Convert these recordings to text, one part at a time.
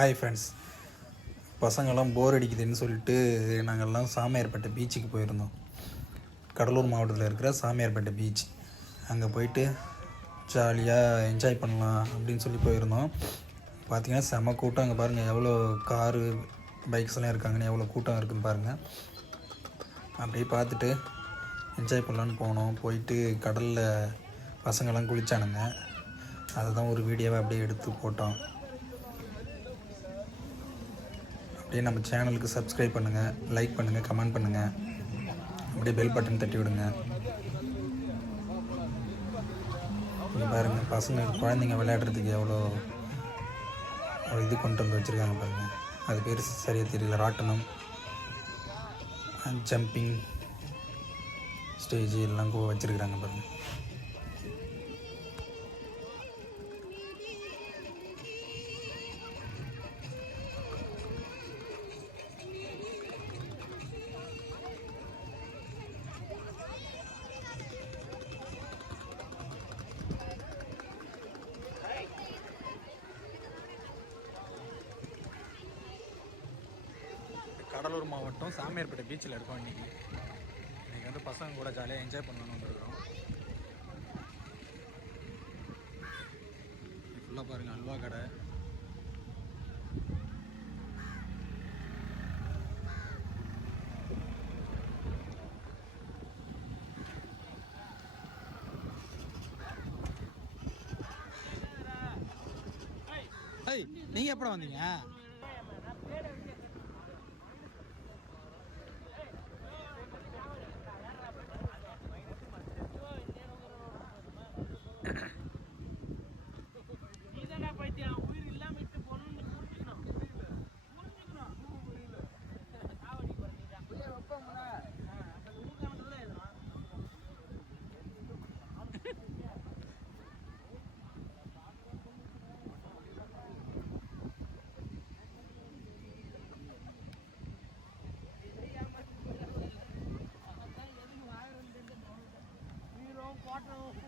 Hi friends பசங்கள்லாம் போர் அடிக்குதுன்னு சொல்லிட்டு நாங்கள்லாம் சாமியார்பேட்டை பீச்சுக்கு போயிருந்தோம். கடலூர் மாவட்டத்தில் இருக்கிற சாமியார்பேட்டை பீச் அங்கே போயிட்டு ஜாலியாக என்ஜாய் பண்ணலாம் அப்படின்னு சொல்லி போயிருந்தோம். பார்த்தீங்கன்னா செம கூட்டம் அங்கே பாருங்கள் எவ்வளோ காரு பைக்ஸ் எல்லாம் இருக்காங்கன்னு எவ்வளோ கூட்டம் இருக்குன்னு பாருங்கள் அப்படியே பார்த்துட்டு என்ஜாய் பண்ணலான்னு போனோம். போயிட்டு கடலில் பசங்கள்லாம் குளிச்சானுங்க. அதை தான் ஒரு வீடியோவை அப்படியே எடுத்து போட்டோம். அப்படியே நம்ம சேனலுக்கு சப்ஸ்கிரைப் பண்ணுங்கள் லைக் பண்ணுங்கள் கமெண்ட் பண்ணுங்கள் அப்படியே பெல் பட்டன் தட்டி விடுங்க. பாருங்கள் பசங்க குழந்தைங்க விளையாடுறதுக்கு எவ்வளோ ஒரு இது கொண்டு வந்து வச்சுருக்காங்க பாருங்கள் அது பேர் சரியாக தெரியல ராட்டனம் ஜம்பிங் ஸ்டேஜ் எல்லாம் கு- வச்சுருக்குறாங்க பாருங்கள் பீச்சில் இருக்கோம் இன்றைக்கி இன்னைக்கு வந்து பசங்க கூட ஜாலியாக என்ஜாய் பண்ணணும்னு இருக்கிறோம். ஃபுல்லாக பாருங்கள் அல்வா கடை. நீங்க நீங்கள் வந்தீங்க? Chicago.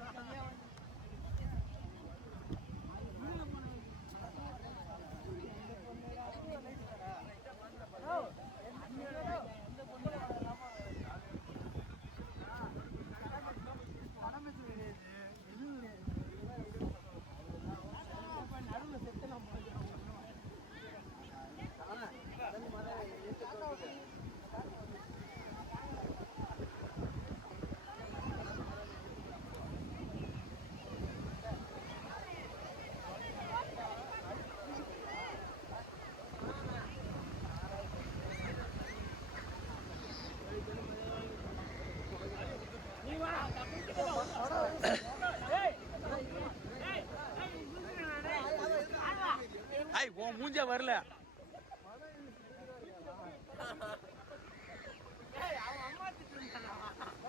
மூஞ்ச வரல.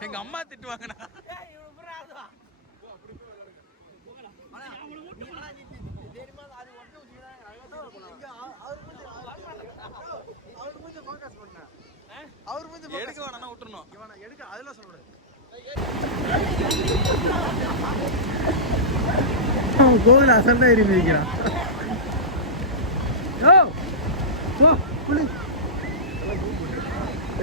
எங்க அம்மா திட்டுவாங்கண்ணா. அவர் கொஞ்சம் எடுக்க வேணாம் விட்டுறணும். இவனை எடுக்க அதெல்லாம் சொல்லக்கூடாது கோவில் அசல்தான் ஏறி மிதிக்கிறான் ஓ போ புளி பச்சை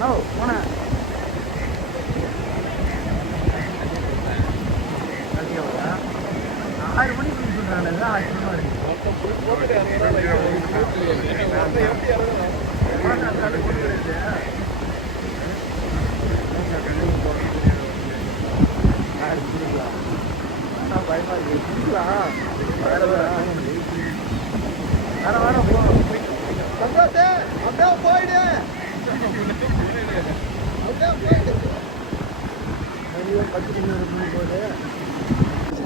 போனேன் ஆறு மணிக்கு சொல்றாங்க ஆச்சரியமா அப்படியே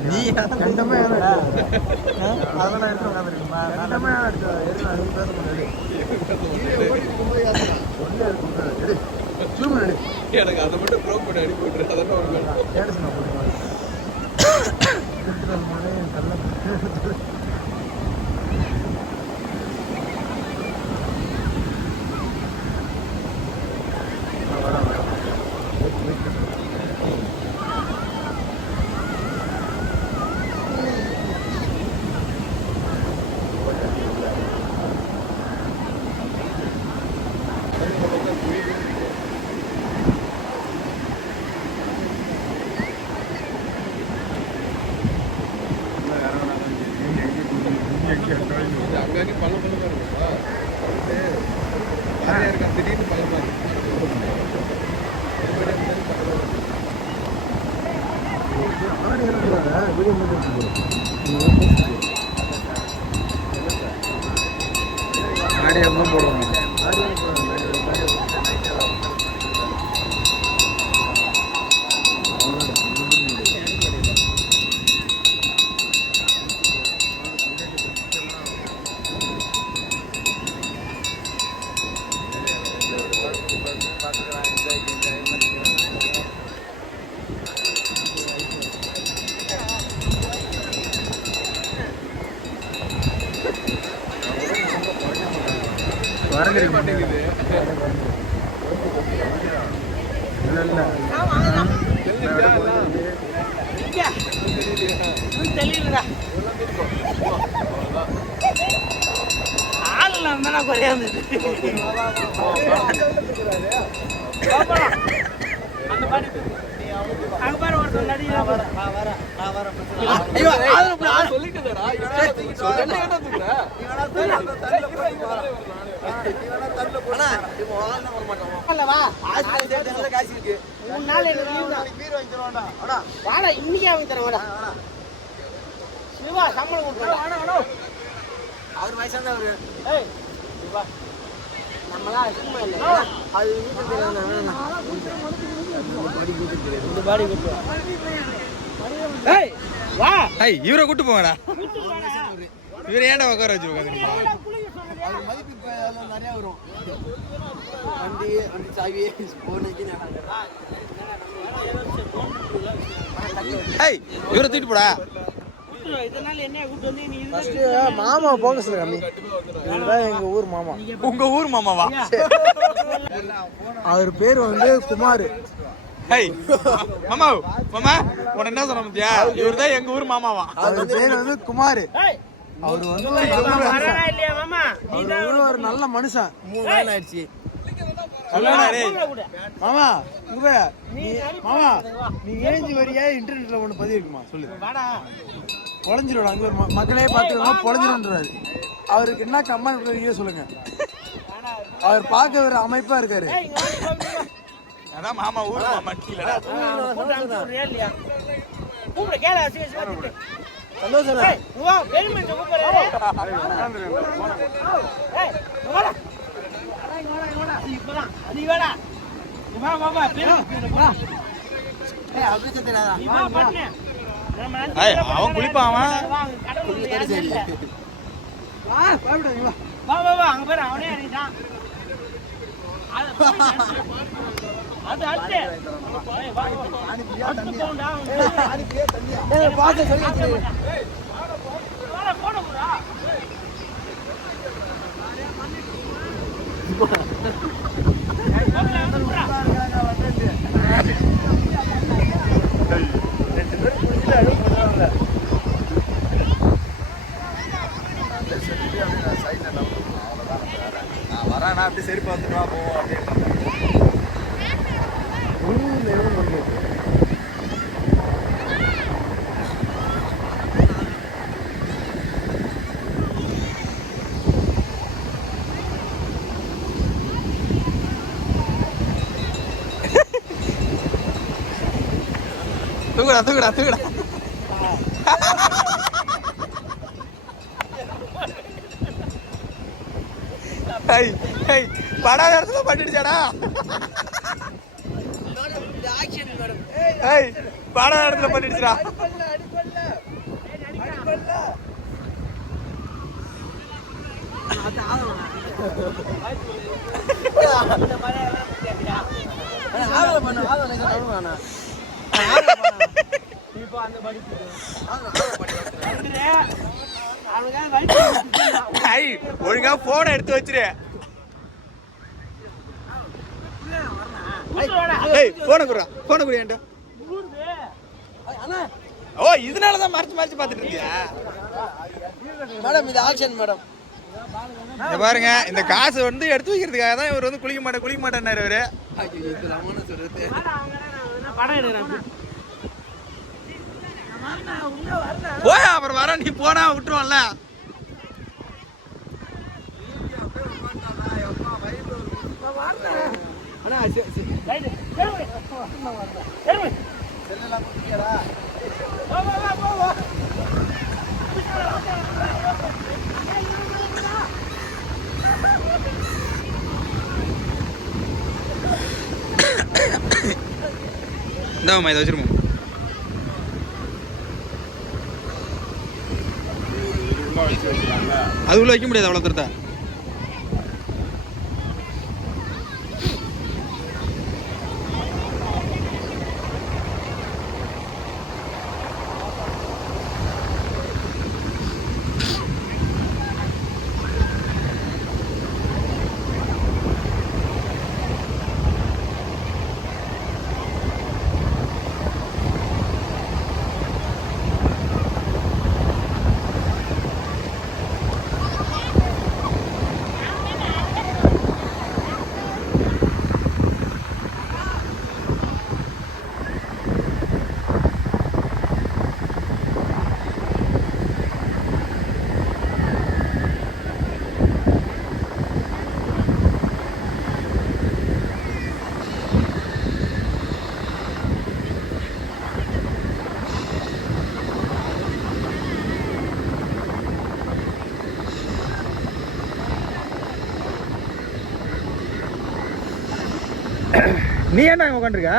நீ கண்டமே அதெல்லாம் எடுத்து உட்காந்துருக்கேன் கண்டமே எடுத்து பேச முடியாது எனக்கு அதை மட்டும் ப்ரோ பண்ணி அனுப்பி விட்டுரு அதெல்லாம் ஒரு வேலை. ஏடுச்சு நான் போடுவேன் திருட்டுறது முன்னாடி என் கல்ல இது அங்கங்கே பள்ள பள்ளமா இருக்குப்பா இது பாறையா இருக்கா திடீர்னு பள்ளமா இருக்கு வீடியோ மட்டும் ஆடியோ தான் போடுவாங்க வரங்க மாட்டேங்குது இல்லை இல்லை தெரியலையா எல்லாம்? தெரியலடா ஆள் இல்லாம தான் குறையாது அங்க பாரு அங்க பாரு ஒருத்தர் நடிகர் பாரு ஐயோ ஆளு இப்படி ஆளு சொல்லிட்டுதாடா, இவன் வேலை தூக்கிட்டு வா. ரெண்டு கேட்டா தூக்குற? வா மூணு நாள். வாடா இன்னைக்கே வாங்கி தரேன் வாடா சிவா சம்பளம் கொடுத்துடா அவர் வயசானவர். ஏய் சிவா நம்மளாம் சும்மா இல்லை. அது வீட்டுக்கு தெரியாத பாடி ஏய் வா. ஐய் இவரை கூட்டு போங்கடா. இவரை ஏன்டா உட்கார வச்சு. அது மதிப்பு நிறையா வரும். வண்டி வண்டி சாவி இவரை தூக்கிட்டு போடா. என்ன கூட்டு வந்து நீ இதுதான் மாமா எங்கள் ஊர் மாமா. உங்க ஊர் மாமாவா? அவர் பேர் வந்து குமார். ஐய் மாமா மாமா உன என்ன சொன்ன மத்தியா இவர் தான் எங்க ஊர் மாமாவா? அவர் பேர் வந்து குமார். அவர் வந்து ஒரு நல்ல மனுஷன். மாமா மூணு. நாள் ஆயிடுச்சு. மாமா நடிப்பு மாமா. நீ ஏஞ்சி வரியா இன்டர்நெட்ல ஒன்று பதிவு இருக்குமா சொல்லு. வாடா. பொழஞ்சிரும் அங்கே ஒரு ம- மக்களே பார்த்துக்கோங்க பொழஞ்சிருன்றாரு அவருக்கு என்ன கமெண்ட் பண்ணுறீங்க சொல்லுங்க அவர் பார்க்க ஒரு அமைப்பா இருக்காரு. அதான் மாமா ஊர் மாமா இல்லையா? கூப்பிடு, கேளு. சந்தோஷம் இங்க வாடா. நீ வா. அவன் குளிப்பான் அவன். வா. வா வா வா, வா, வா, அங்க பாரு, அவனே இறங்கிட்டான். அது அது அடுத்து. அடுத்து சொல்லி போட. ஏய், போடல, வந்து போடா. வரானா அப்படி சரி பார்த்துட்டு வா போவோம் அப்படின்னு தூக்குடா தூக்குடா தூக்குடா. படாத இடத்துல பட்டுடுச்சாடா? ஏய் படாத இடத்துல பட்டுடுச்சுடா? ஐ ஒழுங்கா போனை எடுத்து வச்சிரு. ஏய் போனை குடுறா. போனை குடு என்கிட்ட ஓ இதனால தான் மறைச்சு மறைச்சு பார்த்துட்டு மேடம் இது ஆக்ஷன் மேடம். இங்க பாருங்க இந்த காசு வந்து எடுத்து வைக்கிறதுக்காக தான் இவர் வந்து குளிக்க மாட்டேன் குளிக்க மாட்டேன்னாரு இவரு. படம் எடுக்கிறேன். போய் அப்புறம் வர நீ போனா விட்டுருவான்ல இந்தாம்மா இதை வச்சிருமா அதுக்குள்ள வைக்க முடியாது அவ்வளோ தரத்தை. நீ என்ன உட்காந்துருக்க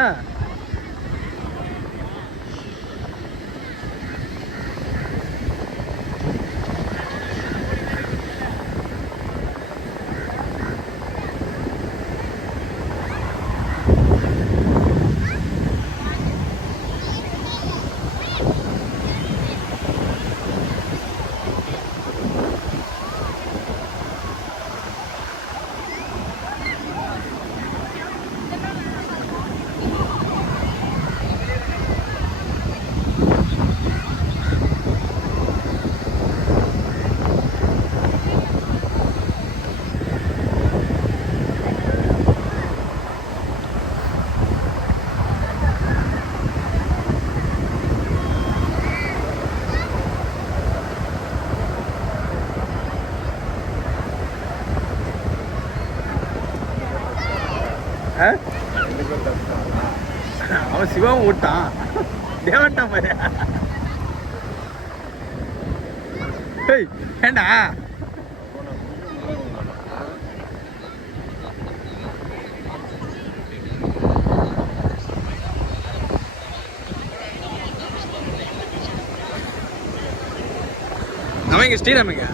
தான் சிவாவும் விட்டான். தேவன்டா பாரு ஏய் ஏண்டா? அவன் இங்க ஸ்ரீராமுங்க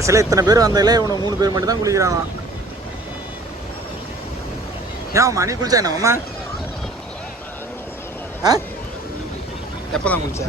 கடைசியில் இத்தனை பேர் வந்ததில் இவனை மூணு பேர் மட்டும் தான் குளிக்கிறானா? ஏன் மணி குளிச்சா என்ன மாமா? ஆ? எப்போ தான் குளிச்சா?